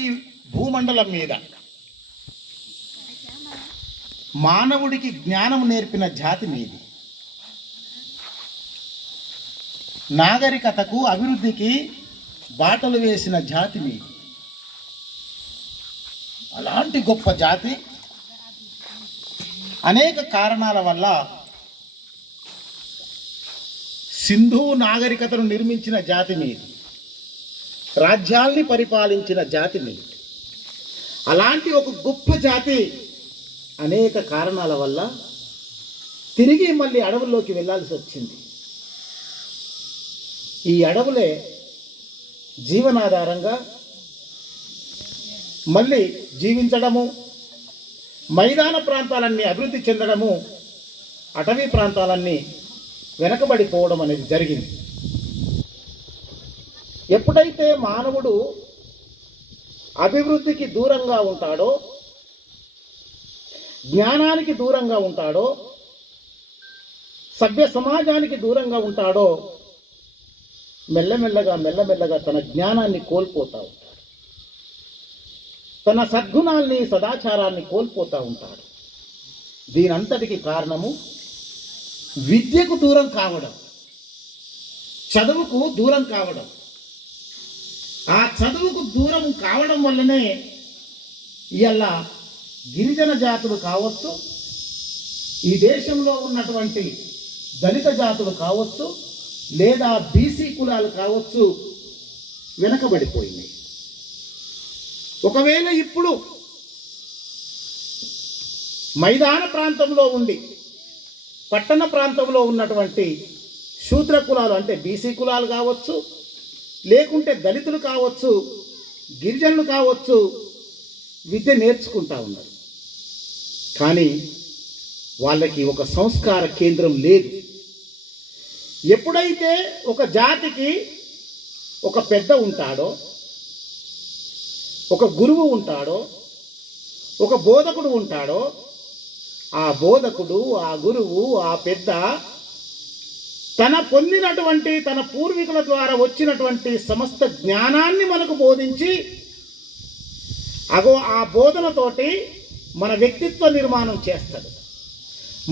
ఈ భూమండలం మీద మానవుడికి జ్ఞానం నేర్పిన జాతి మీది. నాగరికతకు అభివృద్ధికి బాటలు వేసిన జాతి మీది. అలాంటి గొప్ప జాతి అనేక కారణాల వల్ల సింధు నాగరికతను నిర్మించిన జాతి మీది. రాజ్యాల్ని పరిపాలించిన జాతి మీది. అలాంటి ఒక గొప్ప జాతి అనేక కారణాల వల్ల తిరిగి మళ్ళీ అడవుల్లోకి వెళ్ళాల్సి వచ్చింది. ఈ అడవులే జీవనాధారంగా మళ్ళీ జీవించడము, మైదాన ప్రాంతాలన్నీ అభివృద్ధి చెందడము, అటవీ ప్రాంతాలన్నీ వెనకబడిపోవడం అనేది జరిగింది. ఎప్పుడైతే మానవుడు అభివృద్ధికి దూరంగా ఉంటాడో, జ్ఞానానికి దూరంగా ఉంటాడో, సభ్య సమాజానికి దూరంగా ఉంటాడో, మెల్లమెల్లగా తన జ్ఞానాన్ని కోల్పోతూ ఉంటాడు. తన సద్గుణాల్ని, సదాచారాన్ని కోల్పోతూ ఉంటాడు. దీనంతటికి కారణము విద్యకు దూరం కావడం, చదువుకు దూరం కావడం. ఆ చదువుకు దూరం కావడం వల్లనే ఇవాళ గిరిజన జాతులు కావచ్చు, ఈ దేశంలో ఉన్నటువంటి దళిత జాతులు కావచ్చు, లేదా బీసీ కులాలు కావచ్చు, వెనకబడిపోయినాయి. ఒకవేళ ఇప్పుడు మైదాన ప్రాంతంలో ఉండి పట్టణ ప్రాంతంలో ఉన్నటువంటి శూద్ర కులాలు అంటే బీసీ కులాలు కావచ్చు, లేకుంటే దళితులు కావచ్చు, గిరిజనులు కావచ్చు, విద్య నేర్చుకుంటా ఉన్నారు. కానీ వాళ్ళకి ఒక సంస్కార కేంద్రం లేదు. ఎప్పుడైతే ఒక జాతికి ఒక పెద్ద ఉంటాడో, ఒక గురువు ఉంటాడో, ఒక బోధకుడు ఉంటాడో, ఆ బోధకుడు, ఆ గురువు, ఆ పెద్ద తన పొందినటువంటి, తన పూర్వీకుల ద్వారా వచ్చినటువంటి సమస్త జ్ఞానాన్ని మనకు బోధించి ఆ బోధనతోటి మన వ్యక్తిత్వ నిర్మాణం చేస్తాడు,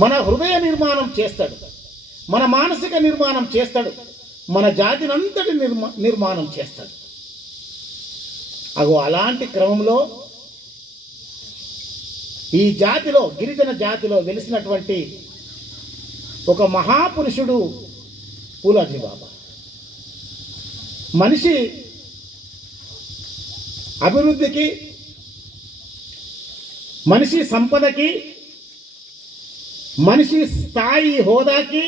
మన హృదయ నిర్మాణం చేస్తాడు, మన మానసిక నిర్మాణం చేస్తాడు, మన జాతినంతటి నిర్మాణం చేస్తాడు. అలాంటి క్రమంలో ఈ జాతిలో, గిరిజన జాతిలో వెలిసినటువంటి ఒక మహాపురుషుడు పూలాజీ బాబా. మనిషి అభివృద్ధికి, మనిషి సంపదకి, మనిషి స్థాయి హోదాకి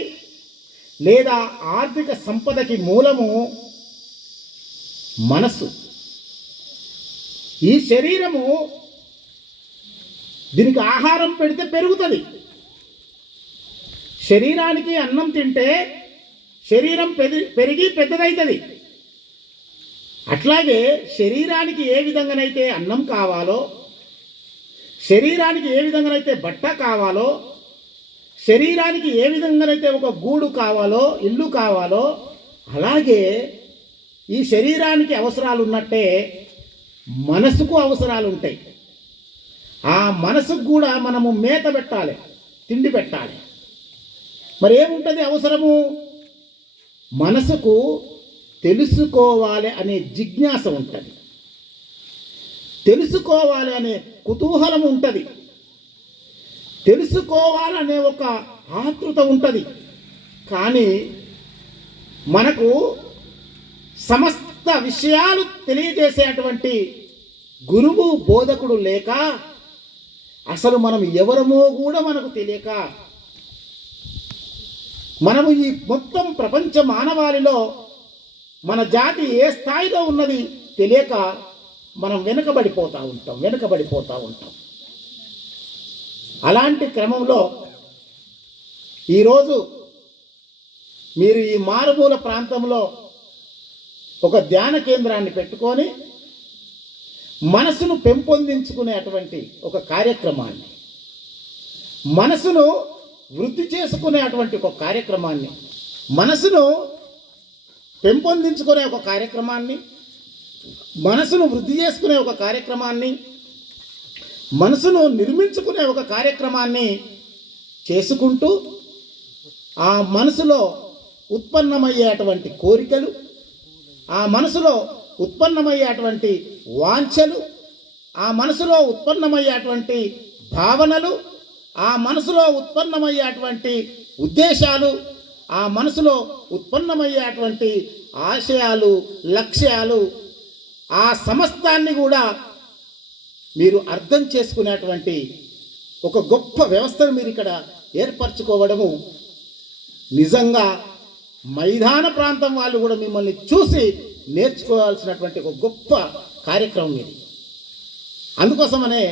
లేదా ఆర్థిక సంపదకి మూలము మనస్సు. ఈ శరీరము, దీనికి ఆహారం పెడితే పెరుగుతుంది. శరీరానికి అన్నం తింటే శరీరం పెరిగి పెద్దదవుతుంది. అట్లాగే శరీరానికి ఏ విధంగానైతే అన్నం కావాలో, శరీరానికి ఏ విధంగానైతే బట్ట కావాలో, శరీరానికి ఏ విధంగానైతే ఒక గూడు కావాలో, ఇల్లు కావాలో, అలాగే ఈ శరీరానికి అవసరాలు ఉన్నట్టే మనసుకు అవసరాలు ఉంటాయి. ఆ మనసుకు కూడా మనము మేత పెట్టాలి, తిండి పెట్టాలి. మరి ఏముంటుంది అవసరము? మనసుకు తెలుసుకోవాలి అనే జిజ్ఞాస ఉంటుంది, తెలుసుకోవాలి అనే కుతూహలం ఉంటుంది, తెలుసుకోవాలనే ఒక ఆతృత ఉంటుంది. కానీ మనకు సమస్త విషయాలు తెలియజేసేటువంటి గురువు, బోధకుడు లేక, అసలు మనం ఎవరమో కూడా మనకు తెలియక, మనము ఈ మొత్తం ప్రపంచ మానవాళిలో మన జాతి ఏ స్థాయిలో ఉన్నది తెలియక మనం వెనుకబడిపోతూ ఉంటాం. అలాంటి క్రమంలో ఈరోజు మీరు ఈ మారుమూల ప్రాంతంలో ఒక ధ్యాన కేంద్రాన్ని పెట్టుకొని మనసును పెంపొందించుకునేటువంటి ఒక కార్యక్రమాన్ని, మనసును వృద్ధి చేసుకునేటువంటి ఒక కార్యక్రమాన్ని, మనసును పెంపొందించుకునే ఒక కార్యక్రమాన్ని, మనసును వృద్ధి చేసుకునే ఒక కార్యక్రమాన్ని, మనసును నిర్మించుకునే ఒక కార్యక్రమాన్ని చేసుకుంటూ ఆ మనసులో ఉత్పన్నమయ్యేటువంటి కోరికలు, ఆ మనసులో ఉత్పన్నమయ్యేటువంటి వాంఛలు, ఆ మనసులో ఉత్పన్నమయ్యేటువంటి భావనలు, ఆ మనసులో ఉత్పన్నమయ్యేటువంటి ఉద్దేశాలు, ఆ మనసులో ఉత్పన్నమయ్యేటువంటి ఆశయాలు, లక్ష్యాలు, ఆ సమస్తాన్ని కూడా మీరు అర్థం చేసుకునేటువంటి ఒక గొప్ప వ్యవస్థను మీరు ఇక్కడ ఏర్పరచుకోవడము నిజంగా మైదాన ప్రాంతం వాళ్ళు కూడా మిమ్మల్ని చూసి నేర్చుకోవాల్సినటువంటి ఒక గొప్ప కార్యక్రమం ఇది. అందుకోసమనే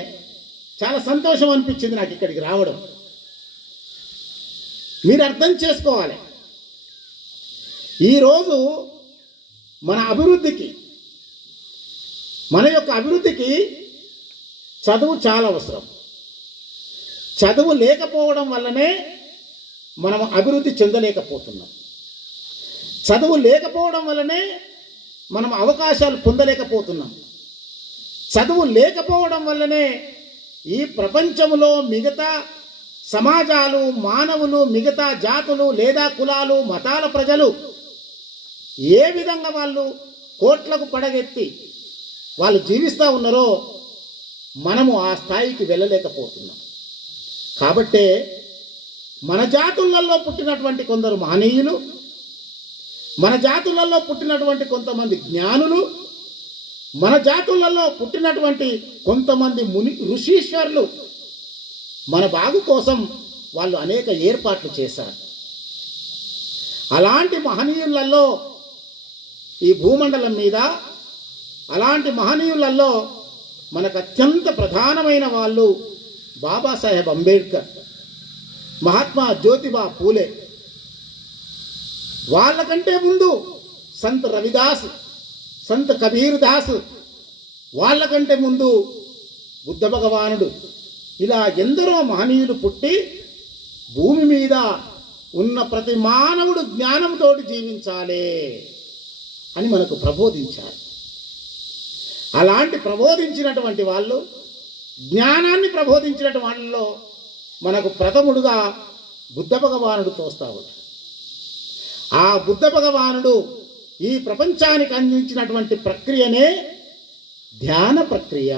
చాలా సంతోషం అనిపించింది నాకు ఇక్కడికి రావడం. మీరు అర్థం చేసుకోవాలి, ఈరోజు మన అభివృద్ధికి, మన యొక్క అభివృద్ధికి చదువు చాలా అవసరం. చదువు లేకపోవడం వల్లనే మనం అభివృద్ధి చెందలేకపోతున్నాం. చదువు లేకపోవడం వల్లనే మనం అవకాశాలు పొందలేకపోతున్నాం. చదువు లేకపోవడం వల్లనే ఈ ప్రపంచంలో మిగతా సమాజాలు, మానవులు, మిగతా జాతులు లేదా కులాలు, మతాల ప్రజలు ఏ విధంగా వాళ్ళు కోట్లకు పడగెత్తి వాళ్ళు జీవిస్తూ ఉన్నారో మనము ఆ స్థాయికి వెళ్ళలేకపోతున్నాం. కాబట్టే మన జాతులలో పుట్టినటువంటి కొందరు మహనీయులు, మన జాతులలో పుట్టినటువంటి కొంతమంది జ్ఞానులు, మన జాతులలో పుట్టినటువంటి కొంతమంది ముని ఋషీశ్వరులు మన బాగు కోసం వాళ్ళు అనేక ఏర్పాట్లు చేశారు. అలాంటి మహనీయులలో ఈ భూమండలం మీద, అలాంటి మహనీయులలో మనకు అత్యంత ప్రధానమైన వాళ్ళు బాబాసాహెబ్ అంబేద్కర్, మహాత్మా జ్యోతిబా పూలే, వాళ్ళకంటే ముందు సంత్ రవిదాస్, సంత్ కబీర్ దాస్, వాళ్ళకంటే ముందు బుద్ధ భగవానుడు, ఇలా ఎందరో మహనీయులు పుట్టి భూమి మీద ఉన్న ప్రతి మానవుడు జ్ఞానంతో జీవించాలి అని మనకు ప్రబోధించారు. అలాంటి ప్రబోధించినటువంటి వాళ్ళు, జ్ఞానాన్ని ప్రబోధించినటువంటి వాళ్ళలో మనకు ప్రథముడుగా బుద్ధ భగవానుడు తోస్తాడు. ఆ బుద్ధ భగవానుడు ఈ ప్రపంచానికి అందించినటువంటి ప్రక్రియనే ధ్యాన ప్రక్రియ.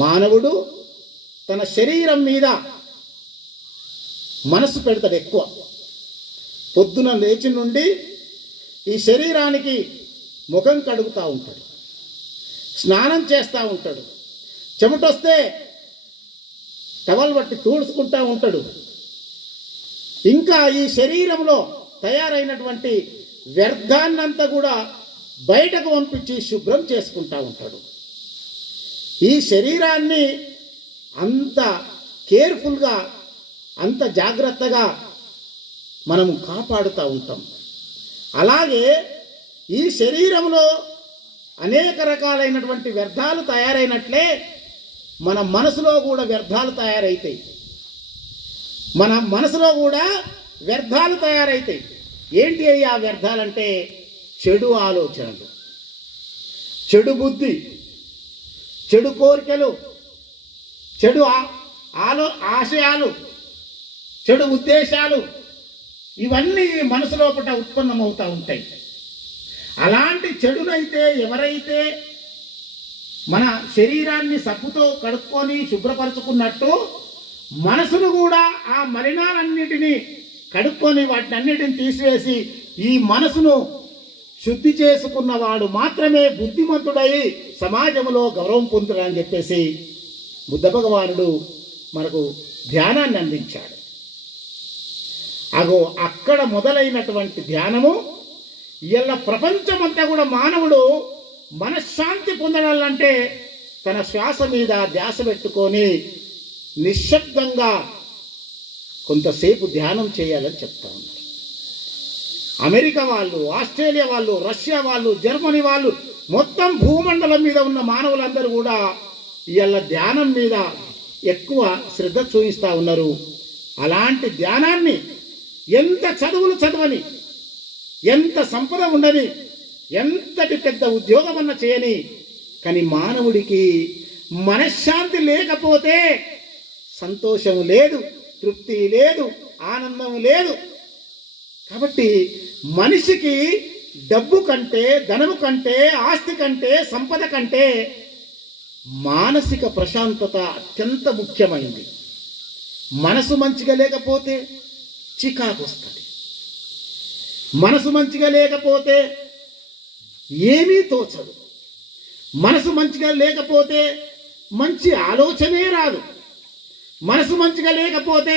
మానవుడు తన శరీరం మీద మనసు పెడతాడు ఎక్కువ. పొద్దున లేచి నుండి ఈ శరీరానికి ముఖం కడుగుతూ ఉంటాడు, స్నానం చేస్తూ ఉంటాడు, చెమటొస్తే టవల్ బట్టి తుడుచుకుంటూ ఉంటాడు. ఇంకా ఈ శరీరంలో తయారైనటువంటి వ్యర్థాన్నంతా కూడా బయటకు పంపించి శుభ్రం చేసుకుంటూ ఉంటాడు. ఈ శరీరాన్ని అంత కేర్ఫుల్గా, అంత జాగ్రత్తగా మనము కాపాడుతూ ఉంటాం. అలాగే ఈ శరీరంలో అనేక రకాలైనటువంటి వ్యర్థాలు తయారైనట్లే మన మనసులో కూడా వ్యర్థాలు తయారైతాయి. మన మనసులో కూడా వ్యర్థాలు తయారైతాయి. ఏంటి అయ్యా వ్యర్థాలంటే? చెడు ఆలోచనలు, చెడు బుద్ధి, చెడు కోరికలు, చెడు ఆశయాలు, చెడు ఉద్దేశాలు, ఇవన్నీ మనసు లోపల ఉత్పన్నమవుతూ ఉంటాయి. అలాంటి చెడునైతే ఎవరైతే మన శరీరాన్ని సబ్బుతో కడుక్కొని శుభ్రపరచుకున్నట్టు మనసును కూడా ఆ మలినాలన్నిటినీ కడుక్కొని వాటిని అన్నిటిని తీసివేసి ఈ మనసును శుద్ధి చేసుకున్నవాడు మాత్రమే బుద్ధిమంతుడై సమాజంలో గౌరవం పొందుతాడని చెప్పేసి బుద్ధ భగవానుడు మనకు ధ్యానాన్ని అందించాడు. అగో అక్కడ మొదలైనటువంటి ధ్యానము ఇలా ప్రపంచమంతా కూడా మానవుడు మనశ్శాంతి పొందడాలంటే తన శ్వాస మీద ధ్యాస పెట్టుకొని నిశ్శబ్దంగా కొంతసేపు ధ్యానం చేయాలని చెప్తా ఉన్నారు. అమెరికా వాళ్ళు, ఆస్ట్రేలియా వాళ్ళు, రష్యా వాళ్ళు, జర్మనీ వాళ్ళు, మొత్తం భూమండలం మీద ఉన్న మానవులందరూ కూడా ఇవాళ ధ్యానం మీద ఎక్కువ శ్రద్ధ చూపిస్తూ ఉన్నారు. అలాంటి ధ్యానాన్ని ఎంత చదువులు చదవని, ఎంత సంపద ఉండని, ఎంతటి పెద్ద ఉద్యోగం అన్న చేయని, కానీ మానవుడికి మనశ్శాంతి లేకపోతే సంతోషం లేదు, తృప్తి లేదు, ఆనందం లేదు. కాబట్టి మనిషికి డబ్బు కంటే, ధనము కంటే, ఆస్తి కంటే, సంపద కంటే మానసిక ప్రశాంతత అత్యంత ముఖ్యమైంది. మనసు మంచిగా లేకపోతే చికాకు వస్తుంది. మనసు మంచిగా లేకపోతే ఏమీ తోచదు. మనసు మంచిగా లేకపోతే మంచి ఆలోచనే రాదు. మనసు మంచిగా లేకపోతే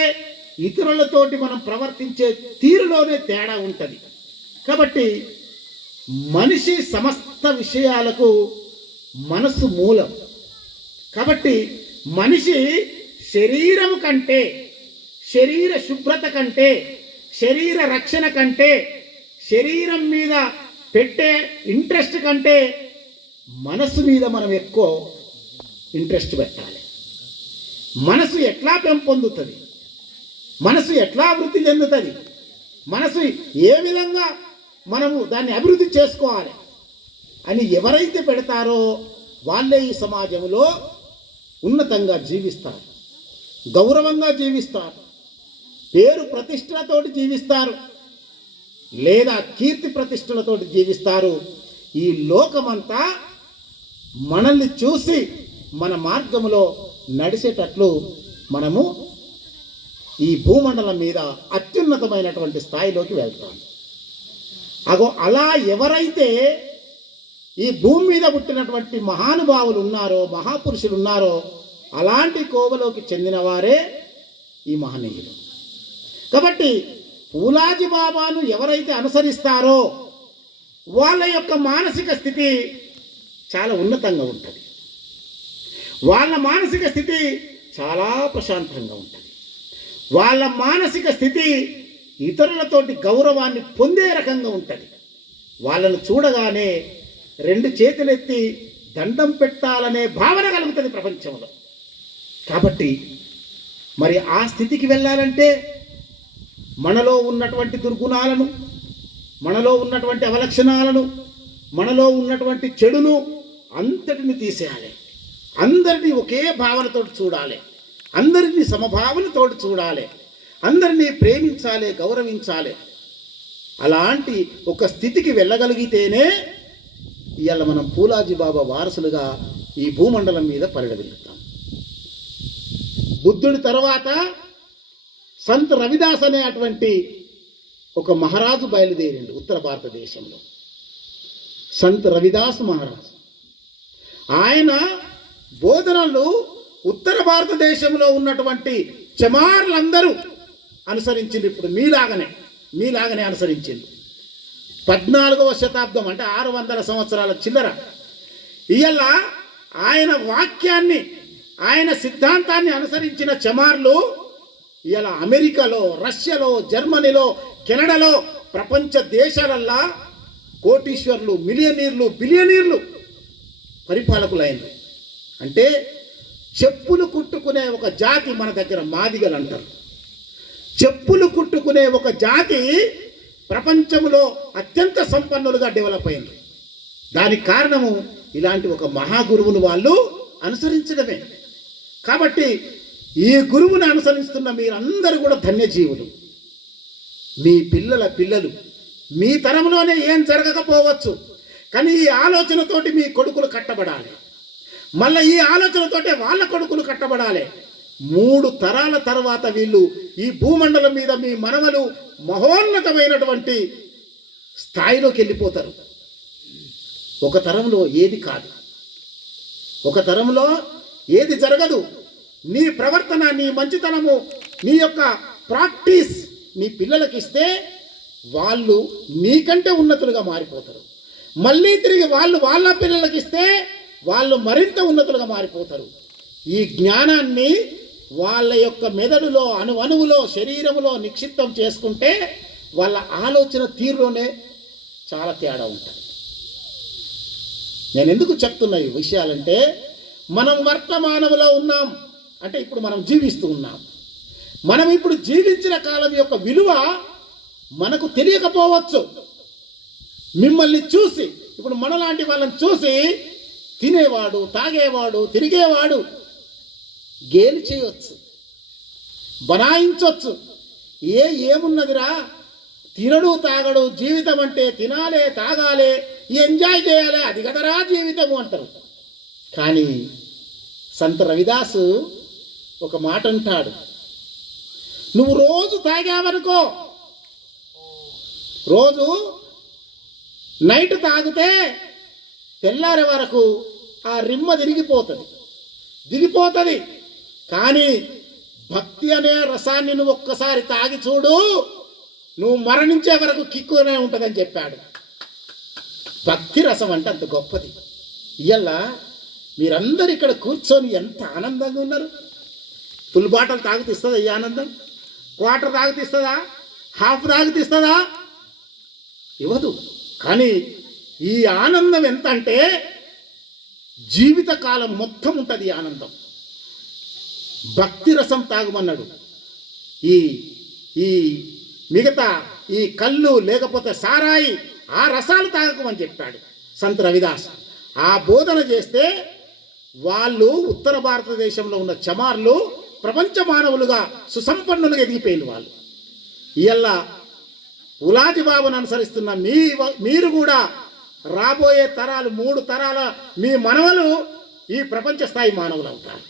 ఇతరులతోటి మనం ప్రవర్తించే తీరులోనే తేడా ఉంటుంది. కాబట్టి మనిషి సమస్త విషయాలకు మనసు మూలం. కాబట్టి మనిషి శరీరం కంటే, శరీర శుభ్రత కంటే, శరీర రక్షణ కంటే, శరీరం మీద పెట్టే ఇంట్రెస్ట్ కంటే మనసు మీద మనం ఎక్కువ ఇంట్రెస్ట్ పెట్టాలి. మనసు ఎట్లా పెంపొందుతుంది, మనసు ఎట్లా అభివృద్ధి చెందుతుంది, మనసు ఏ విధంగా మనము దాన్ని అభివృద్ధి చేసుకోవాలి అని ఎవరైతే పెడతారో వాళ్ళే ఈ సమాజంలో ఉన్నతంగా జీవిస్తారు, గౌరవంగా జీవిస్తారు, పేరు ప్రతిష్టలతోటి జీవిస్తారు, లేదా కీర్తి ప్రతిష్టలతోటి జీవిస్తారు. ఈ లోకమంతా మనల్ని చూసి మన మార్గంలో నడిచేటట్లు మనము ఈ భూమండలం మీద అత్యున్నతమైనటువంటి స్థాయిలోకి వెళ్తాం. అలా ఎవరైతే ఈ భూమి మీద పుట్టినటువంటి మహానుభావులు ఉన్నారో, మహాపురుషులు ఉన్నారో, అలాంటి కోవలోకి చెందిన వారే ఈ మహనీయులు. కాబట్టి పూలాజీ బాబాను ఎవరైతే అనుసరిస్తారో వాళ్ళ యొక్క మానసిక స్థితి చాలా ఉన్నతంగా ఉంటుంది. వాళ్ళ మానసిక స్థితి చాలా ప్రశాంతంగా ఉంటుంది. వాళ్ళ మానసిక స్థితి ఇతరులతోటి గౌరవాన్ని పొందే రకంగా ఉంటుంది. వాళ్ళను చూడగానే రెండు చేతులెత్తి దండం పెట్టాలనే భావన కలుగుతుంది ప్రపంచంలో. కాబట్టి మరి ఆ స్థితికి వెళ్ళాలంటే మనలో ఉన్నటువంటి దుర్గుణాలను, మనలో ఉన్నటువంటి అవలక్షణాలను, మనలో ఉన్నటువంటి చెడును అంతటిని తీసేయాలి. అందరినీ ఒకే భావనతో చూడాలి, అందరినీ సమభావనతో చూడాలి, అందరినీ ప్రేమించాలి, గౌరవించాలి. అలాంటి ఒక స్థితికి వెళ్ళగలిగితేనే ఇవాళ మనం పూలాజీ బాబా వారసులుగా ఈ భూమండలం మీద పరిడవిల్లుతాం. బుద్ధుడి తర్వాత సంత్ రవిదాస్ అనే అటువంటి ఒక మహారాజు బయలుదేరిండు ఉత్తర భారతదేశంలో. సంత్ రవిదాస్ మహారాజు ఆయన బోధనలు ఉత్తర భారతదేశంలో ఉన్నటువంటి చమార్లందరూ అనుసరించింది. ఇప్పుడు మీలాగనే అనుసరించింది. 14వ శతాబ్దం అంటే 600 సంవత్సరాల చిల్లర. ఇవాళ ఆయన వాక్యాన్ని, ఆయన సిద్ధాంతాన్ని అనుసరించిన చమార్లు ఇవాళ అమెరికాలో, రష్యాలో, జర్మనీలో, కెనడాలో, ప్రపంచ దేశాలల్లా కోటీశ్వర్లు, మిలియనీర్లు, బిలియనీర్లు పరిపాలకులైనరు. అంటే చెప్పులు కుట్టుకునే ఒక జాతి మన దగ్గర మాదిగలు అంటారు. చెప్పులు కుట్టుకునే ఒక జాతి ప్రపంచంలో అత్యంత సంపన్నులుగా డెవలప్ అయింది. దానికి కారణము ఇలాంటి ఒక మహాగురువును వాళ్ళు అనుసరించడమే. కాబట్టి ఈ గురువుని అనుసరిస్తున్న మీరందరూ కూడా ధన్యజీవులు. మీ పిల్లలు మీ తరంలోనే ఏం జరగకపోవచ్చు, కానీ ఈ ఆలోచనతోటి మీ కొడుకులు కట్టబడాలి, మళ్ళీ ఈ ఆలోచనతోటే వాళ్ళ కొడుకులు కట్టబడాలి. 3 తరాల తర్వాత వీళ్ళు ఈ భూమండలం మీద మీ మనవలు మహోన్నతమైనటువంటి స్థాయిలోకి వెళ్ళిపోతారు. ఒక తరంలో ఏది కాదు, ఒక తరంలో ఏది జరగదు. నీ ప్రవర్తన, నీ మంచితనము, నీ యొక్క ప్రాక్టీస్ నీ పిల్లలకి ఇస్తే వాళ్ళు నీకంటే ఉన్నతులుగా మారిపోతారు. మళ్ళీ తిరిగి వాళ్ళు వాళ్ళ పిల్లలకి ఇస్తే వాళ్ళు మరింత ఉన్నతులుగా మారిపోతారు. ఈ జ్ఞానాన్ని వాళ్ళ యొక్క మెదడులో, అణువులో, శరీరములో నిక్షిప్తం చేసుకుంటే వాళ్ళ ఆలోచన తీరులోనే చాలా తేడా ఉంటుంది. నేను ఎందుకు చెప్తున్నా ఈ విషయాలంటే, మనం వర్తమానంలో ఉన్నాం అంటే ఇప్పుడు మనం జీవిస్తూ ఉన్నాం. మనం ఇప్పుడు జీవించిన కాలం యొక్క విలువ మనకు తెలియకపోవచ్చు. మిమ్మల్ని చూసి, ఇప్పుడు మనలాంటి వాళ్ళని చూసి తినేవాడు, తాగేవాడు, తిరిగేవాడు గేలి చేయొచ్చు, బనాయించవచ్చు. ఏమున్నదిరా, తినడు తాగడు, జీవితం అంటే తినాలే, తాగాలే, ఎంజాయ్ చేయాలి, అది కదరా జీవితము అంటారు. కానీ సంత రవిదాసు ఒక మాట అంటాడు, నువ్వు రోజు తాగావనుకో, రోజు నైట్ తాగితే తెల్లారే వరకు ఆ రిమ్మ దిగిపోతుంది. కానీ భక్తి అనే రసాన్ని నువ్వు ఒక్కసారి తాగి చూడు, నువ్వు మరణించే వరకు కిక్కునే ఉంటుందని చెప్పాడు. భక్తి రసం అంటే అంత గొప్పది. ఇవాళ మీరందరూ ఇక్కడ కూర్చొని ఎంత ఆనందంగా ఉన్నారు. ఫుల్ బాటిల్ తాగుతిస్తుందా ఈ ఆనందం? క్వార్టర్ తాగుతిస్తుందా? హాఫ్ తాగుతిస్తుందా? ఇవ్వదు. కానీ ఈ ఆనందం ఎంత అంటే జీవితకాలం మొత్తం ఉంటుంది ఈ ఆనందం. భక్తి రసం తాగమన్నాడు. ఈ మిగతా ఈ కళ్ళు లేకపోతే సారాయి ఆ రసాలు తాగకమని చెప్పాడు సంత్ రవిదాస్. ఆ బోధన చేస్తే వాళ్ళు ఉత్తర భారతదేశంలో ఉన్న చమార్లు ప్రపంచ మానవులుగా సుసంపన్నులుగా ఎదిగిపోయిన వాళ్ళు. ఇవాళ ఉలాది బాబును అనుసరిస్తున్న మీరు కూడా రాబోయే తరాలు, 3 తరాల మీ మనవలు ఈ ప్రపంచ స్థాయి మానవులు అవుతారు.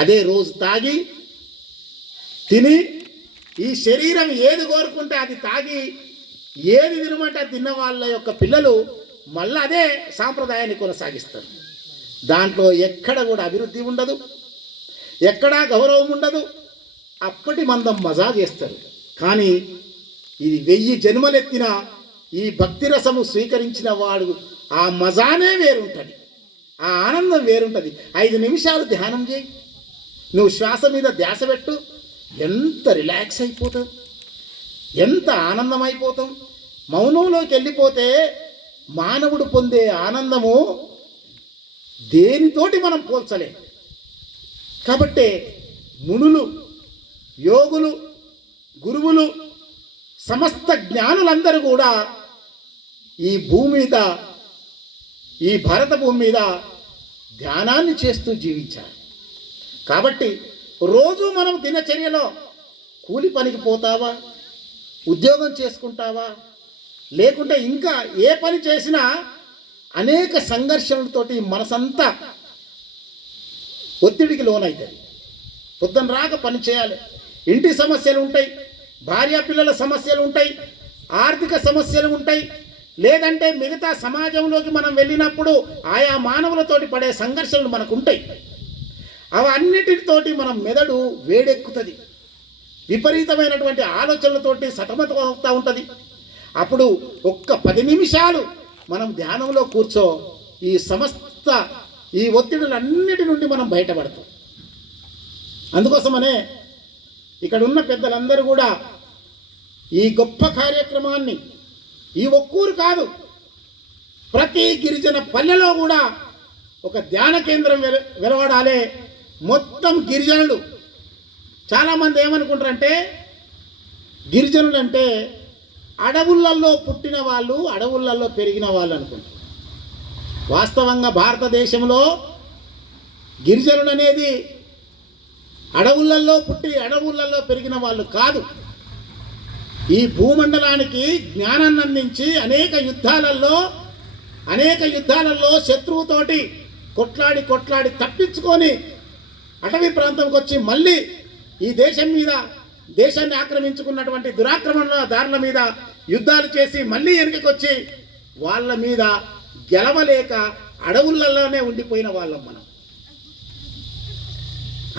అదే రోజు తాగి తిని ఈ శరీరం ఏది కోరుకుంటే అది తాగి, ఏది తినమంటే అది తిన్న వాళ్ళ యొక్క పిల్లలు మళ్ళీ అదే సాంప్రదాయాన్ని కొనసాగిస్తారు. దాంట్లో ఎక్కడ కూడా అభివృద్ధి ఉండదు, ఎక్కడా గౌరవం ఉండదు. అప్పటి మందం మజా చేస్తారు. కానీ ఇది 1000 జన్మలెత్తిన ఈ భక్తి రసము స్వీకరించిన వాడు ఆ మజానే వేరుంటుంది, ఆ ఆనందం వేరుంటుంది. 5 నిమిషాలు ధ్యానం చేయి, నువ్వు శ్వాస మీద ధ్యాస పెట్టు, ఎంత రిలాక్స్ అయిపోతావు, ఎంత ఆనందం అయిపోతాం. మౌనంలోకి వెళ్ళిపోతే మానవుడు పొందే ఆనందము దేనితోటి మనం పోల్చలేం. కాబట్టి మునులు, యోగులు, గురువులు, సమస్త జ్ఞానులందరూ కూడా ఈ భూమి మీద, ఈ భారత భూమి మీద ధ్యానాన్ని చేస్తూ జీవించారు. కాబట్టి రోజు మనం దినచర్యలో కూలి పనికి పోతావా, ఉద్యోగం చేసుకుంటావా, లేకుంటే ఇంకా ఏ పని చేసినా అనేక సంఘర్షణలతోటి మనసంతా ఒత్తిడికి లోనవుతుంది. పొద్దున రాక పని చేయాలి, ఇంటి సమస్యలు ఉంటాయి, భార్య పిల్లల సమస్యలు ఉంటాయి, ఆర్థిక సమస్యలు ఉంటాయి, లేదంటే మిగతా సమాజంలోకి మనం వెళ్ళినప్పుడు ఆయా మానవులతోటి పడే సంఘర్షణలు మనకు ఉంటాయి. అవన్నిటితోటి మనం మెదడు వేడెక్కుతుంది, విపరీతమైనటువంటి ఆలోచనలతోటి సతమతం అవుతూ ఉంటుంది. అప్పుడు ఒక్క 10 నిమిషాలు మనం ధ్యానంలో కూర్చో, ఈ సమస్త ఈ ఒత్తిడులన్నిటి నుండి మనం బయటపడతాం. అందుకోసమనే ఇక్కడ ఉన్న పెద్దలందరూ కూడా ఈ గొప్ప కార్యక్రమాన్ని, ఈ ఒక్కూరు కాదు, ప్రతి గిరిజన పల్లెలో కూడా ఒక ధ్యాన కేంద్రం వెలవడాలే. మొత్తం గిరిజనులు, చాలామంది ఏమనుకుంటారంటే గిరిజనులు అంటే అడవులలో పుట్టిన వాళ్ళు, అడవులలో పెరిగిన వాళ్ళు అనుకుంటారు. వాస్తవంగా భారతదేశంలో గిరిజనులు అనేది అడవులలో పుట్టి అడవులలో పెరిగిన వాళ్ళు కాదు. ఈ భూమండలానికి జ్ఞానాన్ని అందించి అనేక యుద్ధాలలో శత్రువుతోటి కొట్లాడి తప్పించుకొని అటవీ ప్రాంతంకి వచ్చి మళ్ళీ ఈ దేశాన్ని ఆక్రమించుకున్నటువంటి దురాక్రమణదారుల మీద యుద్ధాలు చేసి మళ్ళీ వెనుకకి వచ్చి వాళ్ళ మీద గెలవలేక అడవులలోనే ఉండిపోయిన వాళ్ళం మనం.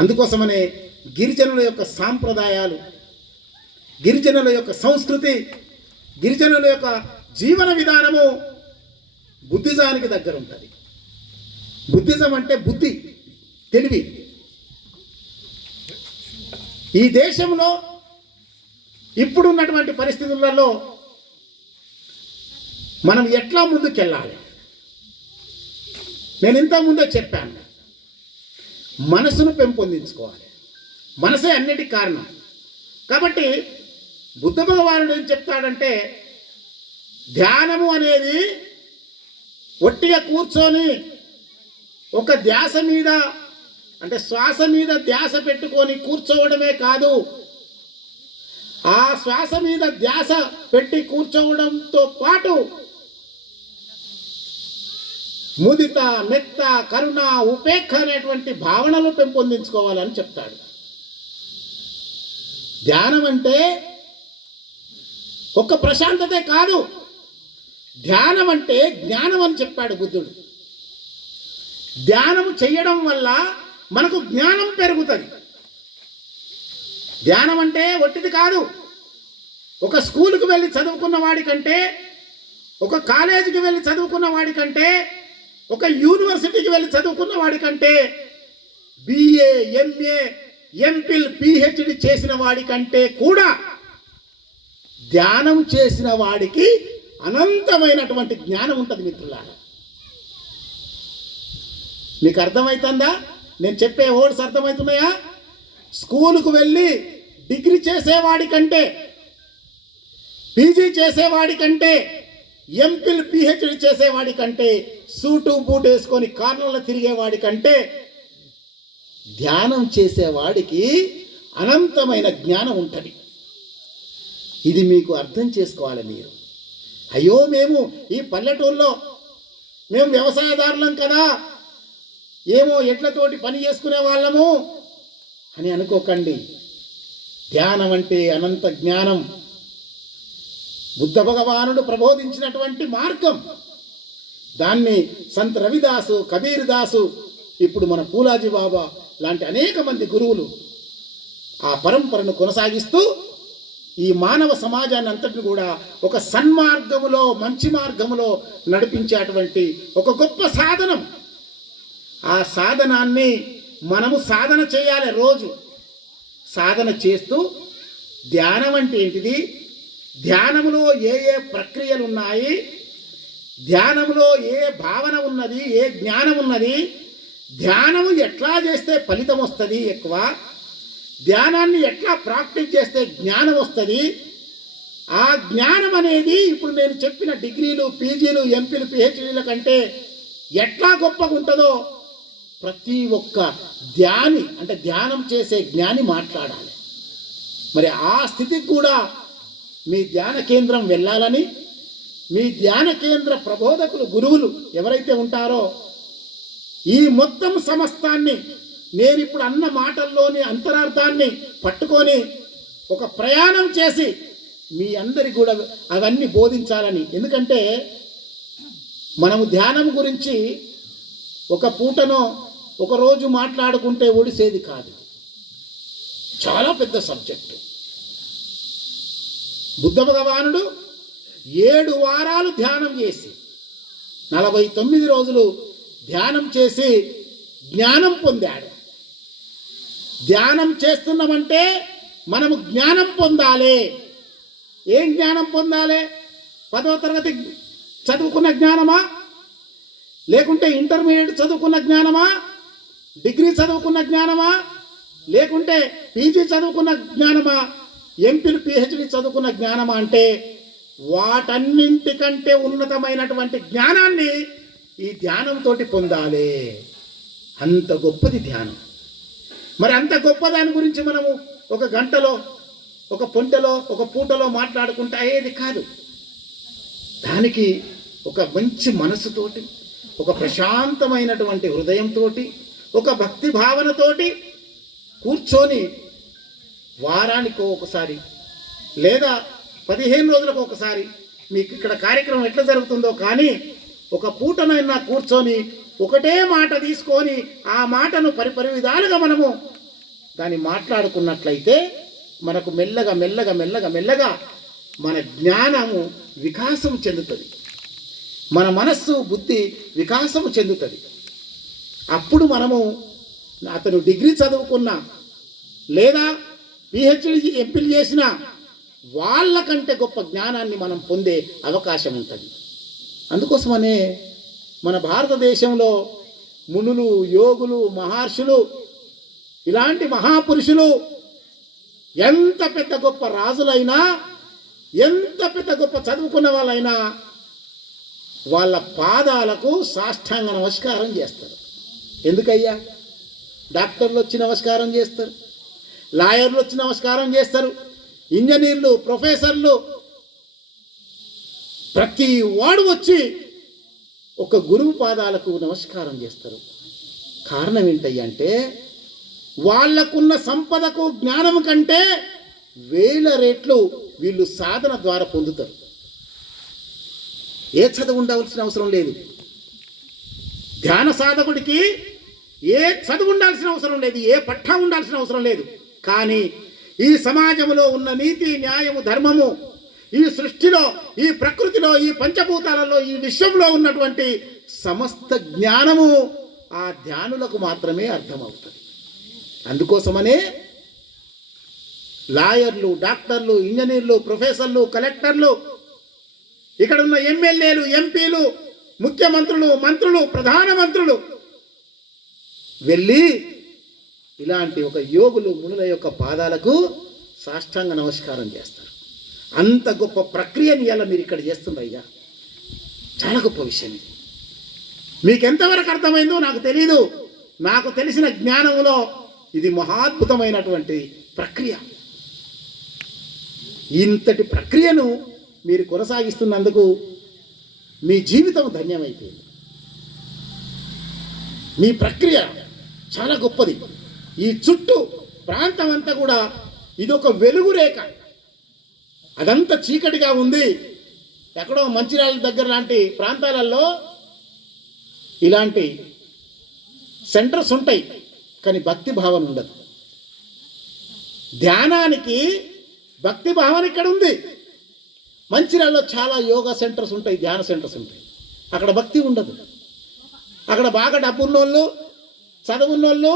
అందుకోసమనే గిరిజనుల యొక్క సాంప్రదాయాలు, గిరిజనుల యొక్క సంస్కృతి, గిరిజనుల యొక్క జీవన విధానము బుద్ధిజానికి దగ్గర ఉంటుంది. బుద్ధిజం అంటే బుద్ధి, తెలివి. ఈ దేశంలో ఇప్పుడున్నటువంటి పరిస్థితులలో మనం ఎట్లా ముందుకెళ్ళాలి, నేను ఇంతకుముందే చెప్పాను. మనసును పెంపొందించుకోవాలి, మనసే అన్నిటికీ కారణం. కాబట్టి బుద్ధ భగవానుడు ఏం చెప్తాడంటే, ధ్యానము అనేది ఒట్టిగా కూర్చొని ఒక ధ్యాస మీద అంటే శ్వాస మీద ధ్యాస పెట్టుకొని కూర్చోవడమే కాదు. ఆ శ్వాస మీద ధ్యాస పెట్టి కూర్చోవడంతో పాటు ముదిత, మెత్త, కరుణ, ఉపేక్ష అనేటువంటి భావనలు పెంపొందించుకోవాలని చెప్తాడు. ధ్యానం అంటే ఒక్క ప్రశాంతతే కాదు, ధ్యానం అంటే జ్ఞానం అని చెప్పాడు బుద్ధుడు. ధ్యానం చేయడం వల్ల మనకు జ్ఞానం పెరుగుతుంది. ధ్యానం అంటే ఒట్టిది కాదు. ఒక స్కూలుకు వెళ్ళి చదువుకున్న వాడికంటే, ఒక కాలేజీకి వెళ్ళి చదువుకున్న వాడికంటే, ఒక యూనివర్సిటీకి వెళ్ళి చదువుకున్న వాడికంటే, బిఏ, ఎంఏ, ఎంఫిల్, పిహెచ్డి చేసిన వాడికంటే కూడా ధ్యానం చేసిన వాడికి అనంతమైనటువంటి జ్ఞానం ఉంటుంది మిత్రులారా. మీకు అర్థమవుతుందా? నేను చెప్పే వర్డ్స్ అర్థమవుతున్నాయా? స్కూలుకు వెళ్ళి డిగ్రీ చేసేవాడి కంటే, పీజీ చేసేవాడి కంటే, ఎంఫిల్, పిహెచ్డి చేసేవాడి కంటే, సూటు బూట్ వేసుకొని కార్లలో తిరిగేవాడి కంటే ధ్యానం చేసేవాడికి అనంతమైన జ్ఞానం ఉంటుంది. ఇది మీకు అర్థం చేసుకోవాలి మీరు. అయ్యో మేము ఈ పల్లెటూరులో మేము వ్యవసాయదారులం కదా, ఏమో ఎడ్లతోటి పని చేసుకునే వాళ్ళము అని అనుకోకండి. ధ్యానం అంటే అనంత జ్ఞానం. బుద్ధ భగవానుడు ప్రబోధించినటువంటి మార్గం. దాన్ని సంత్ రవిదాసు, కబీర్ దాసు, ఇప్పుడు మన పూలాజీ బాబా లాంటి అనేక మంది గురువులు ఆ పరంపరను కొనసాగిస్తూ ఈ మానవ సమాజాన్ని అంతటిని కూడా ఒక సన్మార్గములో, మంచి మార్గములో నడిపించేటువంటి ఒక గొప్ప సాధనం. ఆ సాధనాన్ని మనము సాధన చేయాలి. రోజు సాధన చేస్తూ ధ్యానం అంటే ఏంటిది, ధ్యానములో ఏ ఏ ప్రక్రియలు ఉన్నాయి, ధ్యానంలో ఏ భావన ఉన్నది, ఏ జ్ఞానం ఉన్నది, ధ్యానము ఎట్లా చేస్తే ఫలితం వస్తుంది ఎక్కువ, ధ్యానాన్ని ఎట్లా ప్రాక్టీస్ చేస్తే జ్ఞానం వస్తుంది, ఆ జ్ఞానం అనేది ఇప్పుడు నేను చెప్పిన డిగ్రీలు, పీజీలు, ఎంపీలు, పిహెచ్డీల కంటే ఎట్లా గొప్పగా ఉంటుందో ప్రతి ఒక్క ధ్యాని అంటే ధ్యానం చేసే జ్ఞాని మాట్లాడాలి. మరి ఆ స్థితికి కూడా మీ ధ్యాన కేంద్రం వెళ్ళాలని, మీ ధ్యాన కేంద్ర ప్రబోధకులు, గురువులు ఎవరైతే ఉంటారో ఈ మొత్తం సమస్తాన్ని నేను ఇప్పుడు అన్న మాటల్లోని అంతరార్థాన్ని పట్టుకొని ఒక ప్రయాణం చేసి మీ అందరికి కూడా అవన్నీ బోధించాలని. ఎందుకంటే మనము ధ్యానం గురించి ఒక పూటనో ఒక రోజు మాట్లాడుకుంటే ఒడిసేది కాదు. చాలా పెద్ద సబ్జెక్టు. బుద్ధ భగవానుడు 7 వారాలు ధ్యానం చేసి 49 రోజులు ధ్యానం చేసి జ్ఞానం పొందాడు. ధ్యానం చేస్తున్నామంటే మనము జ్ఞానం పొందాలి. ఏం జ్ఞానం పొందాలి? 10వ తరగతి చదువుకున్న జ్ఞానమా, లేకుంటే ఇంటర్మీడియట్ చదువుకున్న జ్ఞానమా, డిగ్రీ చదువుకున్న జ్ఞానమా, లేకుంటే పీజీ చదువుకున్న జ్ఞానమా, ఎంపీలు, పిహెచ్డి చదువుకున్న జ్ఞానమా అంటే వాటన్నింటికంటే ఉన్నతమైనటువంటి జ్ఞానాన్ని ఈ ధ్యానంతో పొందాలి. అంత గొప్పది ధ్యానం. మరి అంత గొప్ప దాని గురించి మనము ఒక గంటలో, ఒక పొంటలో, ఒక పూటలో మాట్లాడుకుంటే అయ్యేది కాదు. దానికి ఒక మంచి మనసుతోటి, ఒక ప్రశాంతమైనటువంటి హృదయంతో, ఒక భక్తి భావనతోటి కూర్చొని వారానికి ఒకసారి లేదా 15 రోజులకు ఒకసారి మీకు ఇక్కడ కార్యక్రమం ఎట్లా జరుగుతుందో కానీ ఒక పూటనైనా కూర్చొని ఒకటే మాట తీసుకొని ఆ మాటను పరిపరి విధాలుగా మనము దాన్ని మాట్లాడుకున్నట్లయితే మనకు మెల్లగా మెల్లగా మెల్లగా మెల్లగా మన జ్ఞానము వికాసం చెందుతుంది, మన మనస్సు బుద్ధి వికాసము చెందుతుంది. అప్పుడు మనము అతను డిగ్రీ చదువుకున్నా లేదా పిహెచ్డి, ఎంపీలు చేసిన వాళ్ళకంటే గొప్ప జ్ఞానాన్ని మనం పొందే అవకాశం ఉంటుంది. అందుకోసమనే మన భారతదేశంలో మునులు, యోగులు, మహర్షులు, ఇలాంటి మహాపురుషులు ఎంత పెద్ద గొప్ప రాజులైనా ఎంత పెద్ద గొప్ప చదువుకున్న వాళ్ళైనా వాళ్ళ పాదాలకు సాష్టాంగ నమస్కారం చేస్తారు. ఎందుకయ్యా? డాక్టర్లు వచ్చి నమస్కారం చేస్తారు, లాయర్లు వచ్చి నమస్కారం చేస్తారు, ఇంజనీర్లు, ప్రొఫెసర్లు, ప్రతి వాడు వచ్చి ఒక గురువు పాదాలకు నమస్కారం చేస్తారు. కారణం ఏంటయ్యా అంటే వాళ్ళకున్న సంపదకు జ్ఞానం కంటే 1000 రెట్లు వీళ్ళు సాధన ద్వారా పొందుతారు. ఏ చదువు ఉండవలసిన అవసరం లేదు. ధ్యాన సాధకుడికి ఏ చదువు ఉండాల్సిన అవసరం లేదు, ఏ పట్టా ఉండాల్సిన అవసరం లేదు. కానీ ఈ సమాజంలో ఉన్న నీతి, న్యాయము, ధర్మము, ఈ సృష్టిలో, ఈ ప్రకృతిలో, ఈ పంచభూతాలలో, ఈ విశ్వంలో ఉన్నటువంటి సమస్త జ్ఞానము ఆ ధ్యానులకు మాత్రమే అర్థమవుతుంది. అందుకోసమనే లాయర్లు, డాక్టర్లు, ఇంజనీర్లు, ప్రొఫెసర్లు, కలెక్టర్లు, ఇక్కడ ఉన్న ఎమ్మెల్యేలు, ఎంపీలు, ముఖ్యమంత్రులు, మంత్రులు, ప్రధానమంత్రులు వెళ్ళి ఇలాంటి ఒక యోగులు, మునుల యొక్క పాదాలకు సాష్టాంగ నమస్కారం చేస్తారు. అంత గొప్ప ప్రక్రియని ఇలా మీరు ఇక్కడ చేస్తున్నారయ్యా. చాలా గొప్ప విషయం ఇది. మీకు ఎంతవరకు అర్థమైందో నాకు తెలీదు. నాకు తెలిసిన జ్ఞానంలో ఇది మహాద్భుతమైనటువంటి ప్రక్రియ. ఇంతటి ప్రక్రియను మీరు కొనసాగిస్తున్నందుకు మీ జీవితం ధన్యమైపోయింది. మీ ప్రక్రియ చాలా గొప్పది. ఈ చుట్టూ ప్రాంతం అంతా కూడా ఇదొక వెలుగు రేఖ. అదంతా చీకటిగా ఉంది. ఎక్కడో మంచిర్యాల దగ్గర లాంటి ప్రాంతాలలో ఇలాంటి సెంటర్స్ ఉంటాయి, కానీ భక్తి భావన ఉండదు. ధ్యానానికి భక్తి భావన ఇక్కడ ఉంది. మంచిర్యాలలో చాలా యోగా సెంటర్స్ ఉంటాయి, ధ్యాన సెంటర్స్ ఉంటాయి. అక్కడ భక్తి ఉండదు. అక్కడ బాగా డబ్బున్నోళ్ళు, చదువున్నోళ్ళు,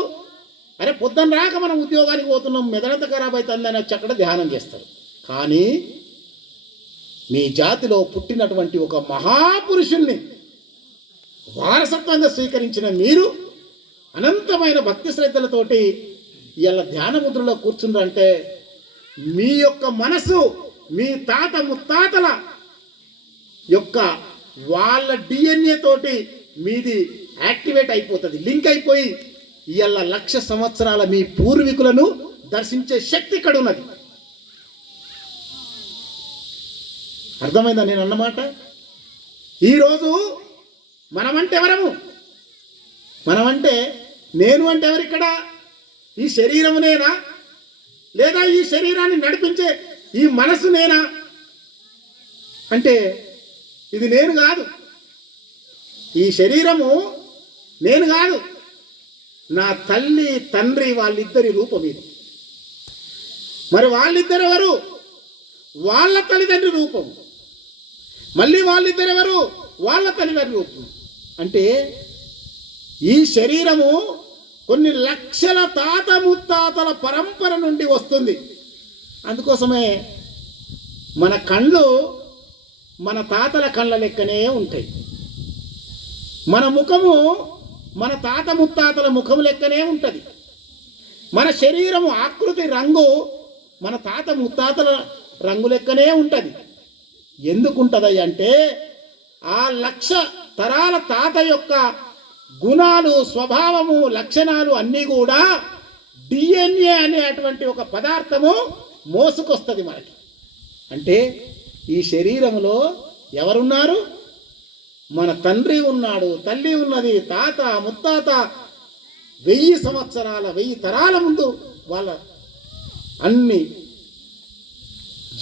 అరే పొద్దున్న రాక మనం ఉద్యోగానికి పోతున్నాం, మెదడంతా ఖరాబ్ అవుతుందని వచ్చి అక్కడ ధ్యానం చేస్తారు. కానీ మీ జాతిలో పుట్టినటువంటి ఒక మహాపురుషుల్ని వారసత్వంగా స్వీకరించిన మీరు అనంతమైన భక్తి శ్రద్ధలతోటి ఇలా ధ్యాన ముద్రలో కూర్చుండ్రంటే మీ యొక్క మనసు మీ తాత ముత్తాతల యొక్క వాళ్ళ DNA తోటి మీది యాక్టివేట్ అయిపోతుంది, లింక్ అయిపోయి ఇలా 1,00,000 సంవత్సరాల మీ పూర్వీకులను దర్శించే శక్తి ఇక్కడ ఉన్నది. అర్థమైందా నేను అన్నమాట? ఈరోజు మనమంటే ఎవరము? మనమంటే నేను అంటే ఎవరిక్కడ? ఈ శరీరమునేనా, లేదా ఈ శరీరాన్ని నడిపించే ఈ మనసు నేనా అంటే ఇది నేను కాదు. ఈ శరీరము నేను కాదు, నా తల్లి తండ్రి వాళ్ళిద్దరి రూపం ఇది. మరి వాళ్ళిద్దరు ఎవరు? వాళ్ళ తల్లిదండ్రి రూపం. మళ్ళీ వాళ్ళిద్దరు ఎవరు? వాళ్ళ తల్లిదండ్రి రూపం. అంటే ఈ శరీరము కొన్ని లక్షల తాత ముత్తాతల పరంపర నుండి వస్తుంది. అందుకోసమే మన కళ్ళు మన తాతల కళ్ళ లెక్కనే ఉంటాయి. మన ముఖము మన తాత ముత్తాతల ముఖము లెక్కనే ఉంటుంది. మన శరీరము ఆకృతి రంగు మన తాత ముత్తాతల రంగు లెక్కనే ఉంటుంది. ఎందుకుంటుంది అంటే ఆ 1,00,000 తరాల తాత యొక్క గుణాలు, స్వభావము, లక్షణాలు అన్నీ కూడా DNA అనేటువంటి ఒక పదార్థము మోసుకొస్తుంది మనకి. అంటే ఈ శరీరంలో ఎవరున్నారు? మన తండ్రి ఉన్నాడు, తల్లి ఉన్నది, తాత ముత్తాత 1000 సంవత్సరాల 1000 తరాల ముందు వాళ్ళ అన్ని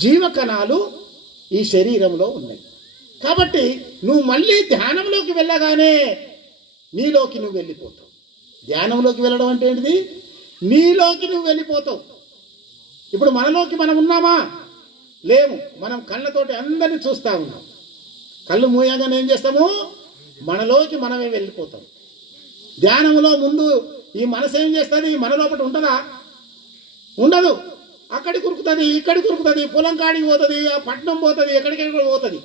జీవకణాలు ఈ శరీరంలో ఉన్నాయి. కాబట్టి నువ్వు మళ్ళీ ధ్యానంలోకి వెళ్ళగానే నీలోకి నువ్వు వెళ్ళిపోతావు. ధ్యానంలోకి వెళ్ళడం అంటే ఏంటిది? నీలోకి నువ్వు వెళ్ళిపోతావు. ఇప్పుడు మనలోకి మనం ఉన్నామా? లేము. మనం కళ్ళతోటి అందరినీ చూస్తూ ఉన్నాం. కళ్ళు మూయంగానే ఏం చేస్తాము? మనలోకి మనమే వెళ్ళిపోతాం. ధ్యానంలో ముందు ఈ మనసు ఏం చేస్తుంది? మన లోపల ఉంటుందా? ఉండదు. అక్కడికి ఉరుకుతుంది, ఇక్కడికి ఉరుకుతుంది, పొలం కాడికి పోతుంది, ఆ పట్నం పోతుంది, ఎక్కడికెక్కడ పోతుంది.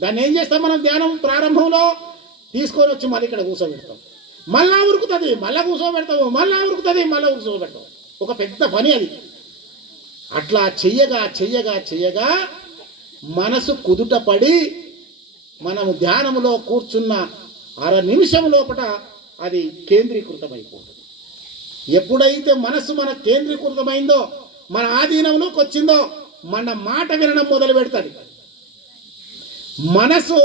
దాన్ని ఏం చేస్తాం? మనం ధ్యానం ప్రారంభంలో తీసుకొని వచ్చి మళ్ళీ ఇక్కడ కూర్చోబెడతాం. మళ్ళా ఉరుకుతుంది, మళ్ళీ కూర్చోబెడతాము, మళ్ళా ఉరుకుతుంది, మళ్ళీ కూర్చోబెడతాం. ఒక పెద్ద పని అది. అట్లా చెయ్యగా చెయ్యగా చెయ్యగా మనసు కుదుటపడి మనము ధ్యానములో కూర్చున్న అర నిమిషం లోపల అది కేంద్రీకృతమైపోతుంది. ఎప్పుడైతే మనసు మన కేంద్రీకృతమైందో, మన ఆధీనంలోకి వచ్చిందో, మన మాట వినడం మొదలు పెడుతుంది. మనసు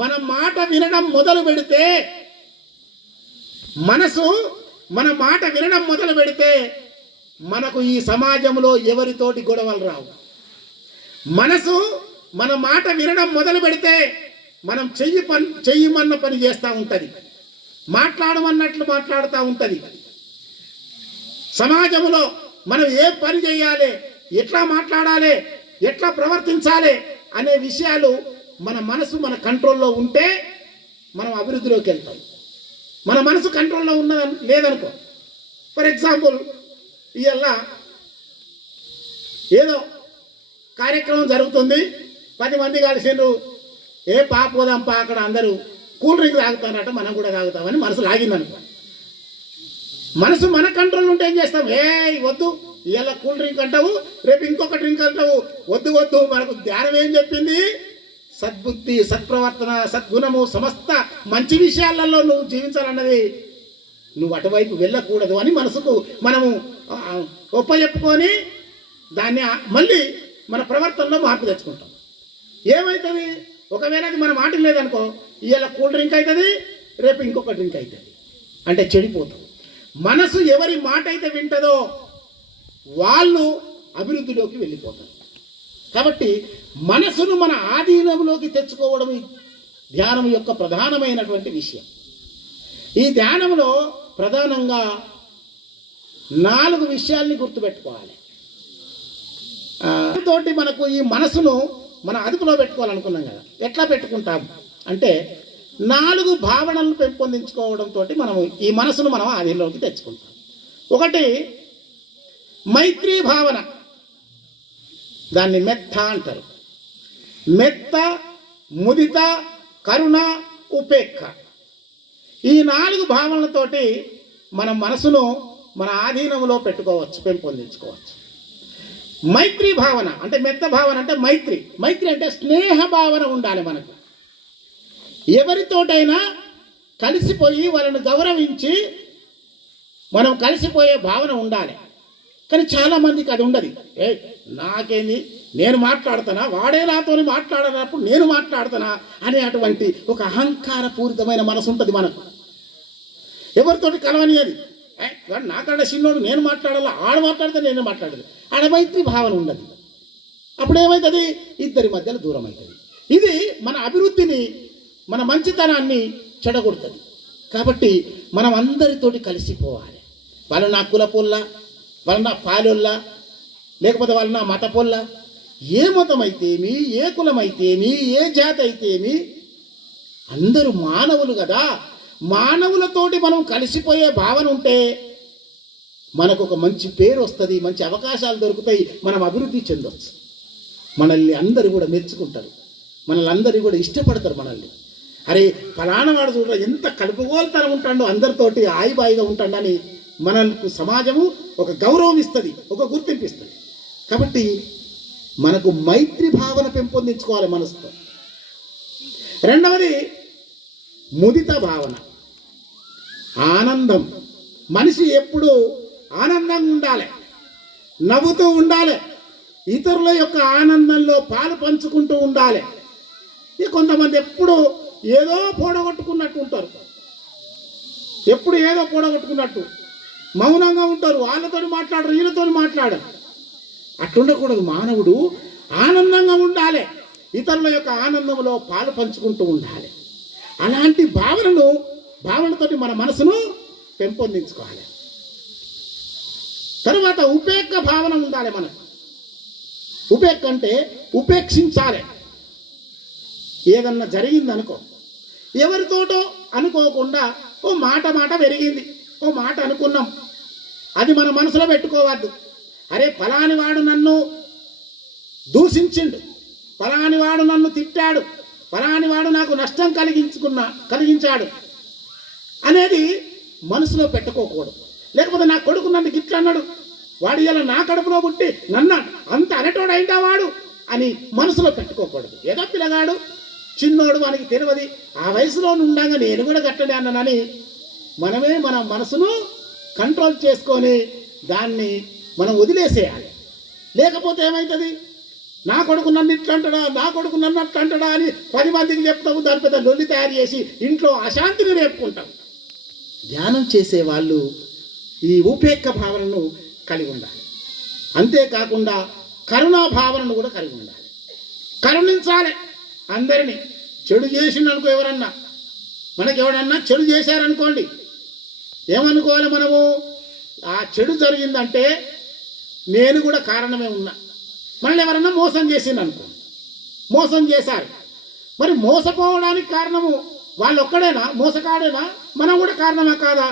మన మాట వినడం మొదలు పెడితే మనకు ఈ సమాజంలో ఎవరితోటి గొడవలు రావు. మనసు మన మాట వినడం మొదలు పెడితే మనం చెయ్యమన్న పని చేస్తూ ఉంటుంది, మాట్లాడమన్నట్లు మాట్లాడుతూ ఉంటుంది. సమాజంలో మనం ఏ పని చేయాలి, ఎట్లా మాట్లాడాలి, ఎట్లా ప్రవర్తించాలి అనే విషయాలు మన మనసు మన కంట్రోల్లో ఉంటే మనం అభివృద్ధిలోకి వెళ్తాం. మన మనసు కంట్రోల్లో ఉన్నదని లేదనుకో, ఫర్ ఎగ్జాంపుల్ ఇవాళ ఏదో కార్యక్రమం జరుగుతుంది, 10 మంది కలిసిండ్రు, ఏ పోదాంపా అక్కడ అందరూ కూల్ డ్రింక్ తాగుతానట, మనం కూడా తాగుతామని మనసు లాగిందనుకో. మనసు మన కంట్రోల్ ఉంటే ఏం చేస్తాం, వద్దు ఇవాళ కూల్ డ్రింక్ అంటావు, రేపు ఇంకొక డ్రింక్ అంటావు, వద్దు. మనకు ధ్యానం ఏం చెప్పింది? సద్బుద్ధి, సత్ప్రవర్తన, సద్గుణము, సమస్త మంచి విషయాలలో నువ్వు జీవించాలన్నది, నువ్వు అటువైపు వెళ్ళకూడదు అని మనసుకు మనము ఒప్పచెప్పుకొని దాన్ని మళ్ళీ మన ప్రవర్తనలో మార్పు తెచ్చుకుంటాం. ఏమవుతుంది? ఒకవేళ అది మన మాట లేదనుకో, ఇవాళ కూల్ డ్రింక్ అవుతుంది, రేపు ఇంకొక డ్రింక్ అవుతుంది, అంటే చెడిపోతాం. మనసు ఎవరి మాట అయితే వింటదో వాళ్ళు అభివృద్ధిలోకి వెళ్ళిపోతారు. కాబట్టి మనసును మన ఆధీనంలోకి తెచ్చుకోవడం ఈ ధ్యానం యొక్క ప్రధానమైనటువంటి విషయం. ఈ ధ్యానంలో ప్రధానంగా 4 విషయాల్ని గుర్తుపెట్టుకోవాలి. తోటి మనకు ఈ మనసును మన అదుపులో పెట్టుకోవాలనుకున్నాం కదా, ఎట్లా పెట్టుకుంటాం అంటే 4 భావనలను పెంపొందించుకోవడంతో మనము ఈ మనసును మనం ఆధీనంలోకి తెచ్చుకుంటాం. ఒకటి మైత్రీ భావన, దాన్ని మెత్త అంటారు. మెత్త, ముదిత, కరుణ, ఉపేక్ష, ఈ 4 భావనలతోటి మన మనసును మన ఆధీనంలో పెట్టుకోవచ్చు, పెంపొందించుకోవచ్చు. మైత్రీ భావన అంటే మెత్త భావన అంటే మైత్రి అంటే స్నేహ భావన ఉండాలి మనకు. ఎవరితోటైనా కలిసిపోయి వాళ్ళని గౌరవించి మనం కలిసిపోయే భావన ఉండాలి. కానీ చాలామందికి అది ఉండదు. నాకేంది, నేను మాట్లాడుతానా, వాడే నాతో మాట్లాడనప్పుడు నేను మాట్లాడుతానా అనే అటువంటి ఒక అహంకారపూరితమైన మనసు ఉంటుంది మనకు. ఎవరితోటి కలవని అది, నాకంటే చిన్నోడు నేను మాట్లాడాలా, ఆడ మాట్లాడితే నేను మాట్లాడదు, ఆడ మైత్రి భావన ఉండదు. అప్పుడు ఏమవుతుంది? ఇద్దరి మధ్యలో దూరం అవుతుంది. ఇది మన అభివృద్ధిని, మన మంచితనాన్ని చెడగొడుతుంది. కాబట్టి మనం అందరితోటి కలిసిపోవాలి. వాళ్ళు నా కులపోళ్ళ, వాళ్ళు నా పాలోళ్ళ, లేకపోతే వాళ్ళు నా మత పొల్ల, ఏ మతం అయితేమి, ఏ కులం అయితేమి, ఏ జాతి అయితేమి, అందరూ మానవులు కదా. మానవులతోటి మనం కలిసిపోయే భావన ఉంటే మనకు ఒక మంచి పేరు వస్తుంది, మంచి అవకాశాలు దొరుకుతాయి, మనం అభివృద్ధి చెందవచ్చు. మనల్ని అందరూ కూడా మెచ్చుకుంటారు, మనల్ని అందరూ కూడా ఇష్టపడతారు. మనల్ని అరే ఫలానా వాడు చూడ ఎంత కలుపుగోలుతనం ఉంటాడో, అందరితోటి ఆయిబాయిగా ఉంటాడని మనకు సమాజము ఒక గౌరవం ఇస్తుంది, ఒక గుర్తింపు ఇస్తుంది. కాబట్టి మనకు మైత్రి భావన పెంపొందించుకోవాలి మనసుతో. రెండవది ముదిత భావన, ఆనందం. మనిషి ఎప్పుడు ఆనందంగా ఉండాలి, నవ్వుతూ ఉండాలి, ఇతరుల యొక్క ఆనందంలో పాలు పంచుకుంటూ ఉండాలి. ఇక కొంతమంది ఎప్పుడు ఏదో పోడగొట్టుకున్నట్టు ఉంటారు, ఎప్పుడు ఏదో పోడగొట్టుకున్నట్టు మౌనంగా ఉంటారు, వాళ్ళతో మాట్లాడరు, వీళ్ళతో మాట్లాడరు. అట్లుండకూడదు. మానవుడు ఆనందంగా ఉండాలి, ఇతరుల యొక్క ఆనందంలో పాలు పంచుకుంటూ ఉండాలి. అలాంటి భావనతోటి మన మనసును పెంపొందించుకోవాలి. తర్వాత ఉపేక్ష భావన ఉండాలి మనకు. ఉపేక్ష అంటే ఉపేక్షించాలి. ఏదన్నా జరిగిందనుకో, ఎవరితోటో అనుకోకుండా ఓ మాట పెరిగింది, ఓ మాట అనుకున్నాం, అది మన మనసులో పెట్టుకోవద్దు. అరే ఫలాని వాడు నన్ను దూషించిండు, ఫలాని వాడు నన్ను తిట్టాడు, ఫలాని వాడు నాకు నష్టం కలిగించాడు అనేది మనసులో పెట్టుకోకూడదు. లేకపోతే నా కొడుకు నన్ను గిట్ల అన్నాడు, వాడు ఇలా నా కడుపులో పుట్టి నన్ను అంత అనటోడైందా వాడు అని మనసులో పెట్టుకోకూడదు. ఏదో పిల్లగాడు చిన్నోడు వానికి తెలియదు, ఆ వయసులో ఉండగా నేను కూడా గట్టడే అన్నానని మనమే మన మనసును కంట్రోల్ చేసుకొని దాన్ని మనం వదిలేసేయాలి. లేకపోతే ఏమవుతుంది, నా కొడుకు నన్ను ఇట్లా అంటాడా, నా కొడుకు నన్ను అట్లా అంటాడా అని 10 మందికి చెప్తాము. దాని పెద్ద లొల్లి తయారు చేసి ఇంట్లో అశాంతిని రేపుకుంటాం. ధ్యానం చేసే వాళ్ళు ఈ ఉపేక్ష భావనను కలిగి ఉండాలి. అంతేకాకుండా కరుణా భావనను కూడా కలిగి ఉండాలి. కరుణించాలి అందరినీ. చెడు చేసిందనుకో, ఎవరన్నా మనకి ఎవడన్నా చెడు చేశారనుకోండి, ఏమనుకోవాలి మనము, ఆ చెడు జరిగిందంటే నేను కూడా కారణమే ఉన్నా. మనల్ని ఎవరన్నా మోసం చేసిందనుకో, మోసం చేశారు, మరి మోసపోవడానికి కారణము వాళ్ళు ఒక్కడేనా, మోసకాడేనా, మనం కూడా కారణమా కాదా?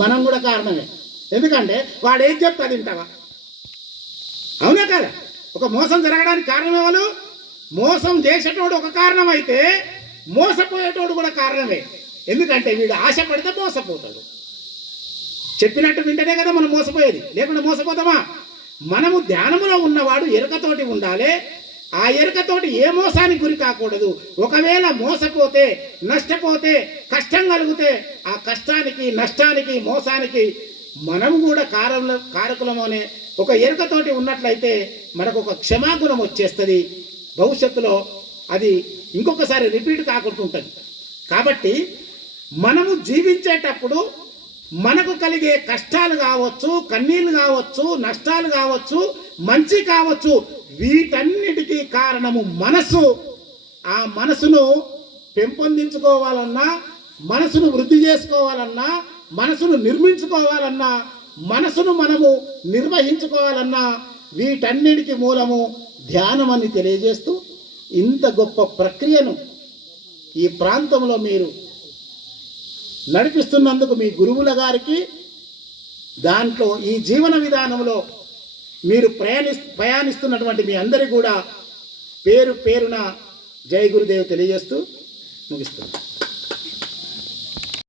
మనం కూడా కారణమే. ఎందుకంటే వాడు ఏం చెప్తే అది వింటావా? అవునా కదా? ఒక మోసం జరగడానికి కారణమే వాళ్ళు. మోసం చేసేటోడు ఒక కారణం అయితే మోసపోయేటోడు కూడా కారణమే. ఎందుకంటే వీడు ఆశపడితే మోసపోతాడు. చెప్పినట్టు వింటేనే కదా మనం మోసపోయేది, లేకుండా మోసపోతామా? మనము ధ్యానములో ఉన్నవాడు ఎరుకతోటి ఉండాలి. ఆ ఎరుకతోటి ఏ మోసానికి గురి కాకూడదు. ఒకవేళ మోసపోతే, నష్టపోతే, కష్టం కలిగితే ఆ కష్టానికి, నష్టానికి, మోసానికి మనం కూడా కారకులము అనే ఒక ఎరుకతోటి ఉన్నట్లయితే మనకు ఒక క్షమాగుణం వచ్చేస్తుంది. భవిష్యత్తులో అది ఇంకొకసారి రిపీట్ కాకుండా ఉంటుంది. కాబట్టి మనము జీవించేటప్పుడు మనకు కలిగే కష్టాలు కావచ్చు, కన్నీళ్ళు కావచ్చు, నష్టాలు కావచ్చు, మంచి కావచ్చు, వీటన్నిటికీ కారణము మనసు. ఆ మనసును పెంపొందించుకోవాలన్నా, మనసును వృద్ధి చేసుకోవాలన్నా, మనసును నిర్మించుకోవాలన్నా, మనసును మనము నిర్వహించుకోవాలన్నా వీటన్నిటికీ మూలము ధ్యానం అని తెలియజేస్తూ, ఇంత గొప్ప ప్రక్రియను ఈ ప్రాంతంలో మీరు నడిపిస్తున్నందుకు మీ గురువుల గారికి, దాంట్లో ఈ జీవన విధానంలో మీరు ప్రయాణిస్తున్నటువంటి మీ అందరికీ కూడా పేరు పేరున జై గురుదేవ్ తెలియజేస్తూ ముగిస్తున్నాను.